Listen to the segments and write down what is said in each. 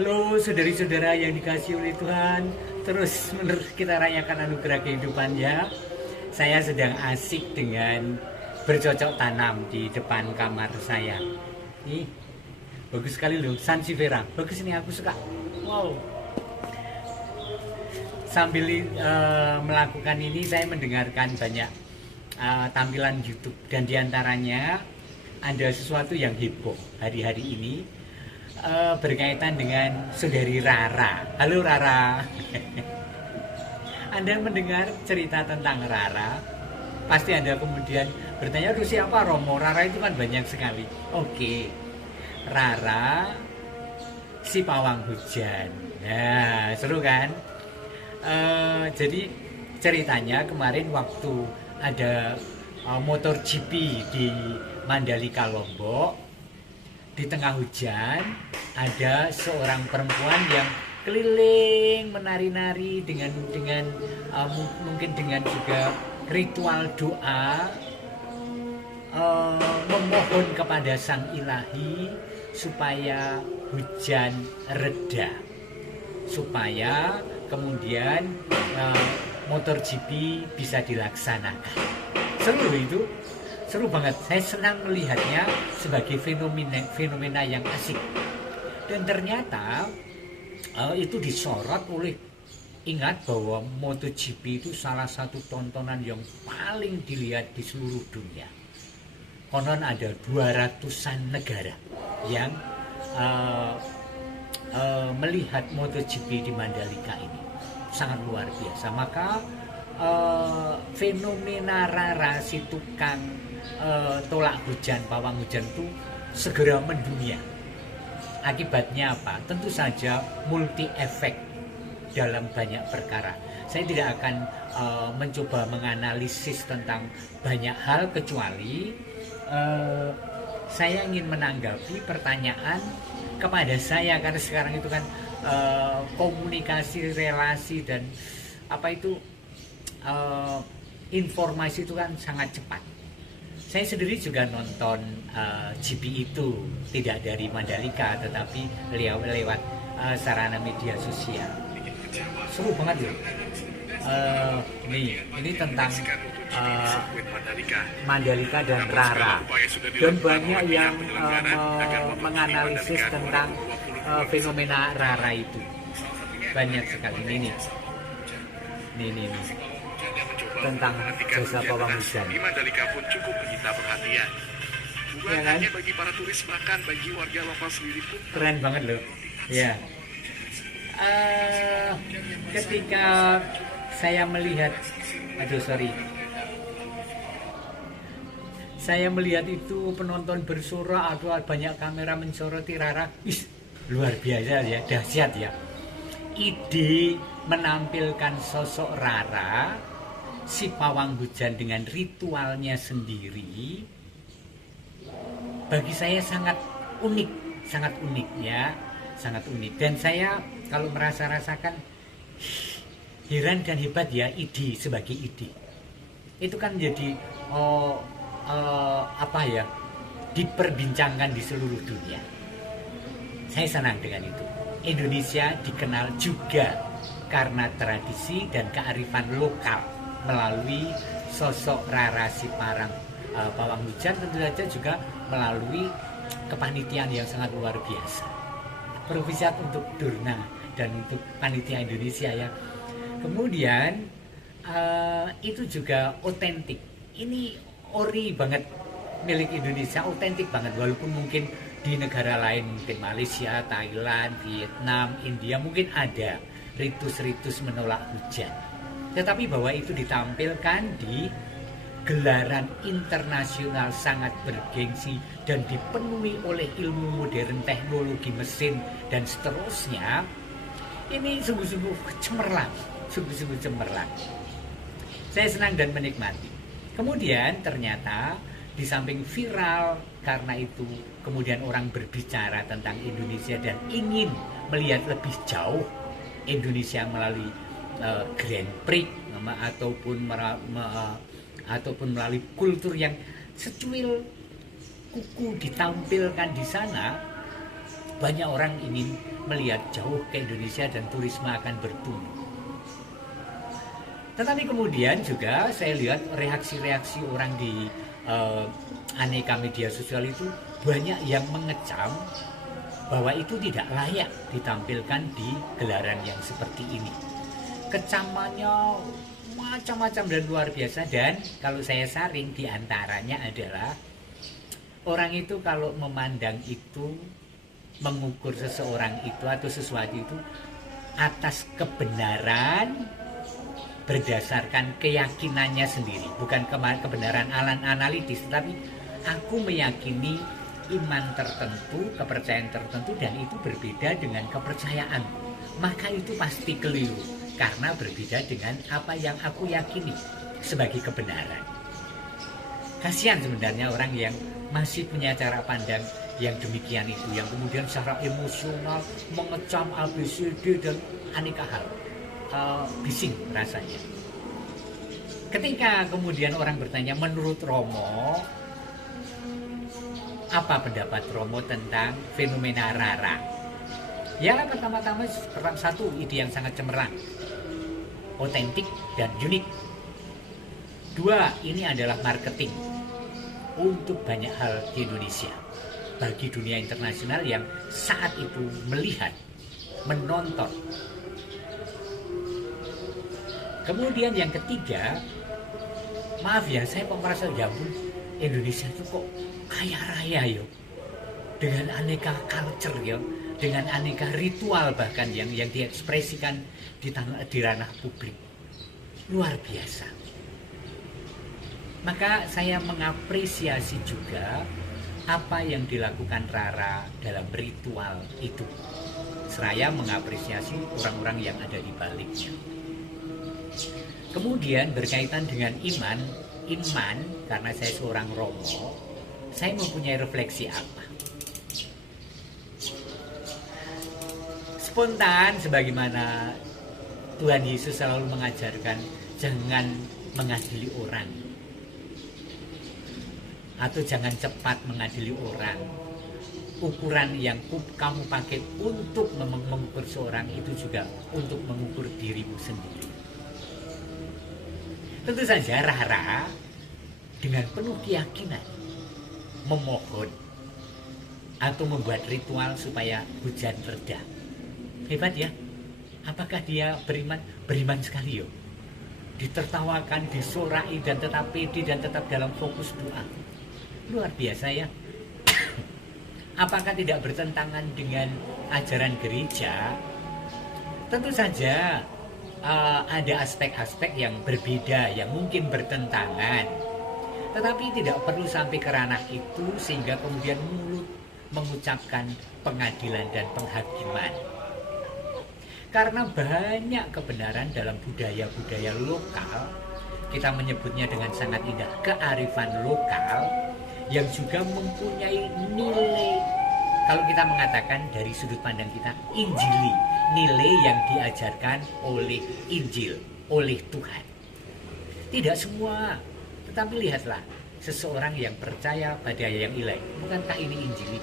Halo saudari-saudara yang dikasihi oleh Tuhan. Terus menerus kita rayakan anugerah kehidupannya. Saya sedang asik dengan bercocok tanam di depan kamar saya. Nih, bagus sekali loh, Sansevieria. Bagus ini, aku suka. Wow. Sambil melakukan ini saya mendengarkan banyak tampilan YouTube, dan diantaranya ada sesuatu yang heboh hari-hari ini berkaitan dengan saudari Rara. Halo Rara. Anda mendengar cerita tentang Rara, pasti Anda kemudian bertanya, aduh siapa Romo? Rara itu kan banyak sekali. Oke, Rara si pawang hujan. Nah, seru kan? Jadi ceritanya kemarin waktu ada motor GP di Mandalika Lombok, di tengah hujan ada seorang perempuan yang keliling menari-nari dengan mungkin dengan juga ritual doa, memohon kepada Sang Ilahi supaya hujan reda, supaya kemudian motor GP bisa dilaksanakan. Seru itu, seru banget. Saya senang melihatnya sebagai fenomena yang asik. Dan ternyata itu disorot oleh, ingat bahwa MotoGP itu salah satu tontonan yang paling dilihat di seluruh dunia. Konon ada 200-an negara yang melihat MotoGP di Mandalika ini. Sangat luar biasa. Maka fenomena Rara si tukang tolak hujan, pawang hujan itu segera mendunia. Akibatnya apa? Tentu saja multi efek dalam banyak perkara. Saya tidak akan mencoba menganalisis tentang banyak hal, kecuali saya ingin menanggapi pertanyaan kepada saya, karena sekarang itu kan komunikasi, relasi, dan apa itu informasi itu kan sangat cepat. Saya sendiri juga nonton GP itu tidak dari Mandalika, tetapi lewat sarana media sosial. Seru banget loh. Ini tentang Mandalika dan Rara, dan banyak yang menganalisis tentang fenomena Rara itu. Banyak sekali. Ini tentang jasa pawang hujan. Di Mandalika pun cukup menyita perhatian. Bukan Ya kan? hanya bagi para turis, bahkan bagi warga lokal sendiri pun. Keren banget loh. Ya. Ketika saya melihat, saya melihat itu penonton bersorak, atau banyak kamera mensoroti Rara. Luar biasa ya, dahsyat ya. Ide menampilkan sosok Rara si pawang hujan dengan ritualnya sendiri, bagi saya sangat unik ya, sangat unik. Dan saya kalau rasakan heran dan hebat ya, ide sebagai ide itu kan menjadi diperbincangkan di seluruh dunia. Saya senang dengan itu. Indonesia dikenal juga karena tradisi dan kearifan lokal melalui sosok Rara si pawang hujan, tentu saja juga melalui kepanitiaan yang sangat luar biasa. Provisiat untuk Durna dan untuk panitia Indonesia ya. Kemudian itu juga otentik. Ini ori banget, milik Indonesia, otentik banget. Walaupun mungkin di negara lain, mungkin Malaysia, Thailand, Vietnam, India, mungkin ada ritus-ritus menolak hujan. Tetapi bahwa itu ditampilkan di gelaran internasional sangat bergengsi dan dipenuhi oleh ilmu modern, teknologi mesin, dan seterusnya, ini sungguh-sungguh cemerlang, Saya senang dan menikmati. Kemudian ternyata di samping viral karena itu, kemudian orang berbicara tentang Indonesia dan ingin melihat lebih jauh Indonesia melalui Grand Prix ataupun melalui kultur yang secuil kuku ditampilkan di sana. Banyak orang ingin melihat jauh ke Indonesia dan turisme akan bertumbuh. Tetapi kemudian juga saya lihat reaksi-reaksi orang di aneka media sosial itu banyak yang mengecam bahwa itu tidak layak ditampilkan di gelaran yang seperti ini. Kecamannya macam-macam dan luar biasa, dan kalau saya saring diantaranya adalah orang itu kalau memandang itu, mengukur seseorang itu atau sesuatu itu atas kebenaran berdasarkan keyakinannya sendiri, bukan kebenaran analitis, tetapi aku meyakini iman tertentu, kepercayaan tertentu, dan itu berbeda dengan kepercayaan, maka itu pasti keliru karena berbeda dengan apa yang aku yakini sebagai kebenaran. Kasihan sebenarnya orang yang masih punya cara pandang yang demikian itu, yang kemudian secara emosional mengecam ABCD dan aneka hal. Bising rasanya. Ketika kemudian orang bertanya, menurut Romo, apa pendapat Romo tentang fenomena Rara? Ya, pertama-tama satu ide yang sangat cemerlang, otentik dan unik. Dua, ini adalah marketing untuk banyak hal di Indonesia, bagi dunia internasional yang saat itu melihat, menonton. Kemudian yang ketiga, maaf ya, saya kok merasa ya ampun, Indonesia itu kok kaya raya yo, dengan aneka culture yo, dengan aneka ritual bahkan yang diekspresikan di ranah publik, luar biasa. Maka saya mengapresiasi juga apa yang dilakukan Rara dalam ritual itu, seraya mengapresiasi orang-orang yang ada di baliknya. Kemudian berkaitan dengan iman, karena saya seorang Romo, saya mempunyai refleksi apa? Spontan, sebagaimana Tuhan Yesus selalu mengajarkan, jangan mengadili orang, atau jangan cepat mengadili orang. Ukuran yang kamu pakai untuk mengukur seorang itu juga untuk mengukur dirimu sendiri. Tentu saja Rara dengan penuh keyakinan memohon atau membuat ritual supaya hujan reda. Hebat ya. Apakah dia beriman? Beriman sekali yo. Ditertawakan, disorai, dan tetap pede dan tetap dalam fokus doa. Luar biasa ya. Apakah tidak bertentangan dengan ajaran gereja? Tentu saja ada aspek-aspek yang berbeda, yang mungkin bertentangan. Tetapi tidak perlu sampai ke ranah itu sehingga kemudian mulut mengucapkan pengadilan dan penghakiman. Karena banyak kebenaran dalam budaya-budaya lokal, kita menyebutnya dengan sangat indah, kearifan lokal, yang juga mempunyai nilai, kalau kita mengatakan dari sudut pandang kita, injili, nilai yang diajarkan oleh Injil, oleh Tuhan. Tidak semua, tetapi lihatlah, seseorang yang percaya pada yang ilahi, bukankah ini Injili?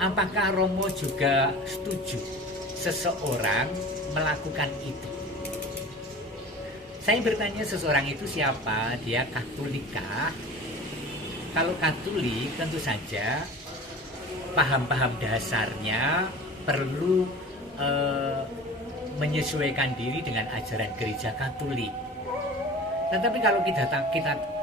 Apakah Romo juga setuju seseorang melakukan itu? Saya bertanya, seseorang itu siapa? Dia Katolikah? Kalau Katolik, tentu saja paham-paham dasarnya perlu menyesuaikan diri dengan ajaran gereja Katolik. Tetapi kalau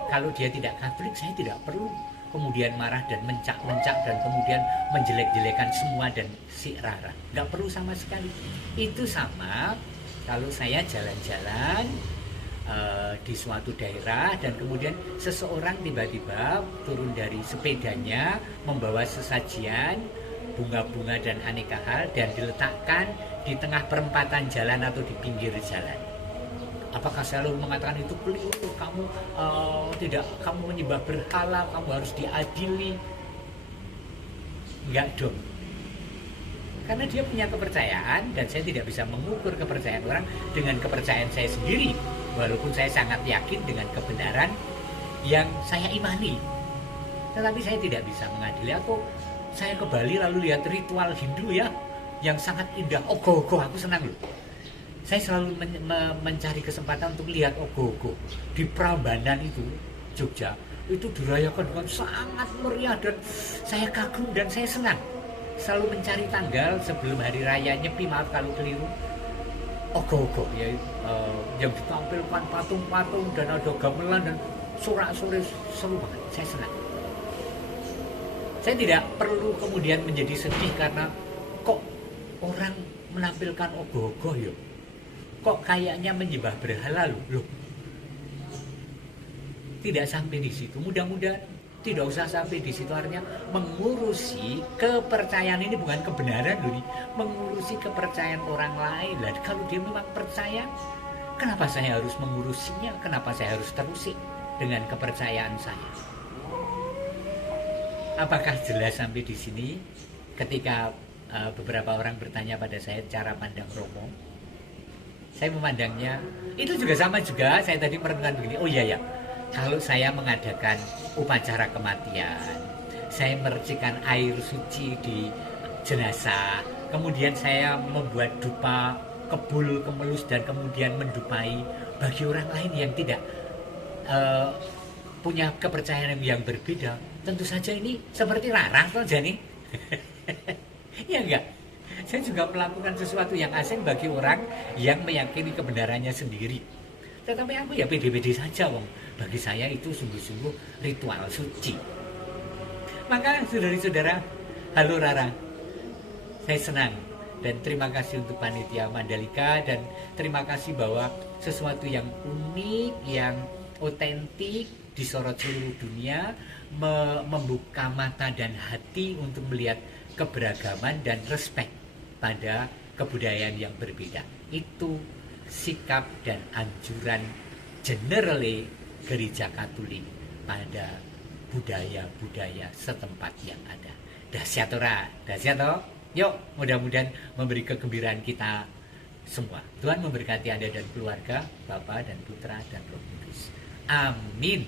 kalau dia tidak Katolik, saya tidak perlu kemudian marah dan mencak-mencak dan kemudian menjelek-jelekan semua dan si Rara. Nggak perlu sama sekali. Itu sama kalau saya jalan-jalan di suatu daerah dan kemudian seseorang tiba-tiba turun dari sepedanya membawa sesajian, bunga-bunga dan aneka hal dan diletakkan di tengah perempatan jalan atau di pinggir jalan. Apakah saya lalu mengatakan itu keliru, kamu menyembah berhala, kamu harus diadili? Enggak dong. Karena dia punya kepercayaan dan saya tidak bisa mengukur kepercayaan orang dengan kepercayaan saya sendiri. Walaupun saya sangat yakin dengan kebenaran yang saya imani. Tetapi saya tidak bisa mengadili atau saya ke Bali lalu lihat ritual Hindu ya yang sangat indah. Ogoh-ogoh, aku senang loh. Saya selalu mencari kesempatan untuk lihat ogoh-ogoh di Prambanan itu, Jogja. Itu dirayakan dengan sangat meriah dan saya kagum dan saya senang. Selalu mencari tanggal sebelum hari raya Nyepi, maaf kalau keliru. Ogoh-ogoh ya, yang ditampilkan patung-patung dan ada gamelan dan sorak-sorai, seru banget. Saya senang. Saya tidak perlu kemudian menjadi sedih karena kok orang menampilkan ogoh-ogoh ya. Kok kayaknya menyembah berhala loh. Tidak sampai di situ. Mudah-mudahan tidak usah sampai di situ. Artinya mengurusi kepercayaan ini bukan kebenaran loh nih. Mengurusi kepercayaan orang lain. Lah kalau dia memang percaya, kenapa saya harus mengurusinya? Kenapa saya harus terusik dengan kepercayaan saya? Apakah jelas sampai di sini? Ketika beberapa orang bertanya pada saya cara pandang Romo, saya memandangnya itu juga sama juga. Saya tadi merenungkan begini, oh iya ya, kalau saya mengadakan upacara kematian, saya mercikan air suci di jenazah, kemudian saya membuat dupa kebul kemelus dan kemudian mendupai bagi orang lain yang tidak punya kepercayaan yang berbeda, tentu saja ini seperti Rara toh Jani. Ya enggak? Saya juga melakukan sesuatu yang asing bagi orang yang meyakini kebenarannya sendiri. Tetapi aku ya pede-pede saja, wong. Bagi saya itu sungguh-sungguh ritual suci. Maka saudara-saudara, halo Rara, saya senang dan terima kasih untuk panitia Mandalika dan terima kasih bahwa sesuatu yang unik, yang otentik disorot seluruh dunia, membuka mata dan hati untuk melihat keberagaman dan respek pada kebudayaan yang berbeda. Itu sikap dan anjuran generally Gereja Katolik pada budaya-budaya setempat yang ada. Dahsyat ora? Dahsyat toh? Yuk, mudah-mudahan memberi kegembiraan kita semua. Tuhan memberkati Anda dan keluarga, Bapa dan Putra dan Roh Kudus. Amin.